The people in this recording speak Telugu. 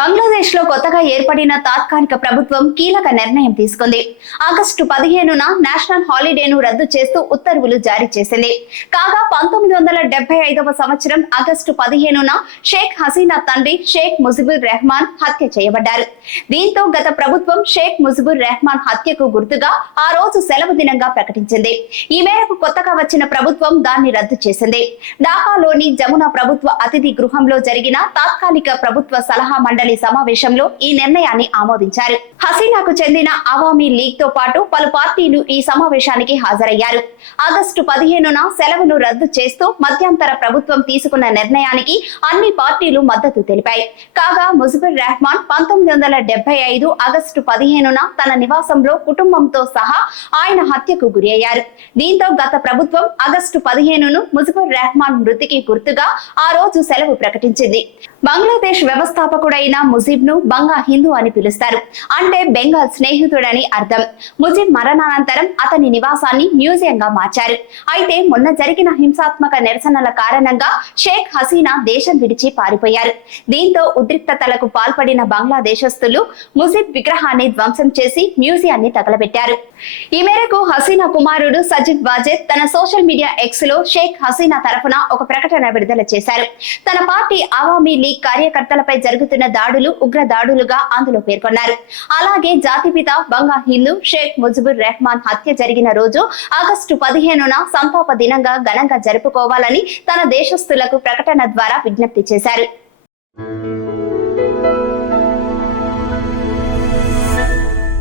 బంగ్లాదేశ్లో కొత్తగా ఏర్పడిన తాత్కాలిక ప్రభుత్వం కీలక నిర్ణయం తీసుకుంది. ఆగస్టు పదిహేనున నేషనల్ హాలిడేను రద్దు చేస్తూ ఉత్తర్వులు జారీ చేసింది. కాగా పంతొమ్మిది వందల డెబ్బై ఐదవ సంవత్సరం ఆగస్టు పదిహేనున షేక్ హసీనా తండ్రి షేక్ ముజిబుర్ రెహమాన్ హత్య చేయబడ్డారు. దీంతో గత ప్రభుత్వం షేక్ ముజిబుర్ రెహమాన్ హత్యకు గుర్తుగా ఆ రోజు సెలవు దినంగా ప్రకటించింది. ఈ మేరకు కొత్తగా వచ్చిన ప్రభుత్వం దాన్ని రద్దు చేసింది. ఢాకాలోని జమునా ప్రభుత్వ అతిథి గృహంలో జరిగిన తాత్కాలిక ప్రభుత్వ సలహా మండలి సమావేశంలో ఈ నిర్ణయాన్ని ఆమోదించారు. హసీనాకు చెందిన అవామీ లీగ్తో పాటు పలు పార్టీలు ఈ సమావేశానికి హాజరయ్యారు. ఆగస్టు పదిహేనున సెలవును రద్దు చేస్తూ మధ్యంతర ప్రభుత్వం తీసుకున్న నిర్ణయానికి అన్ని పార్టీలు మద్దతు తెలిపాయి. కాగా ముజిబుర్ రెహమాన్ పంతొమ్మిది వందల డెబ్బై ఐదు ఆగస్టు పదిహేనున తన నివాసంలో కుటుంబంతో సహా ఆయన హత్యకు గురి అయ్యారు దీంతో గత ప్రభుత్వం ఆగస్టు పదిహేనును ముజిబుర్ రెహమాన్ మృతికి గుర్తుగా ఆ రోజు సెలవు ప్రకటించింది. బంగ్లాదేశ్ వ్యవస్థాపకుడైన ముజిబ్ను బంగా హిందూ అని పిలుస్తారు. అంటే బెంగాల్ స్నేహితుడని అర్థం. ముజీబ్ మరణానంతరం అతని నివాసాన్ని మ్యూజియంగా మార్చారు. అయితే మొన్న జరిగిన హింసాత్మక నిరసనల కారణంగా షేక్ హసీనా దేశం విడిచి పారిపోయారు. దీంతో ఉద్రిక్తతలకు పాల్పడిన బంగ్లాదేశస్తులు ముజిబ్ విగ్రహాన్ని ధ్వంసం చేసి మ్యూజియాన్ని తగలబెట్టారు. ఈ మేరకు హసీనా కుమారుడు సజిద్ వాజెద్ తన సోషల్ మీడియా ఎక్స్లో షేక్ హసీనా తరఫున ఒక ప్రకటన విడుదల చేశారు. తన పార్టీ అవామీ లీగ్ కార్యకర్తలపై జరుగుతున్న దాడులు ఉగ్ర దాడులుగా అందులో పేర్కొన్నారు. అలాగే జాతిపిత బంగా హిందూ షేక్ ముజిబుర్ రెహమాన్ హత్య జరిగిన రోజు ఆగస్టు పదిహేనున సంతాప దినంగా ఘనంగా జరుపుకోవాలని తన దేశస్థులకు ప్రకటన ద్వారా విజ్ఞప్తి చేశారు.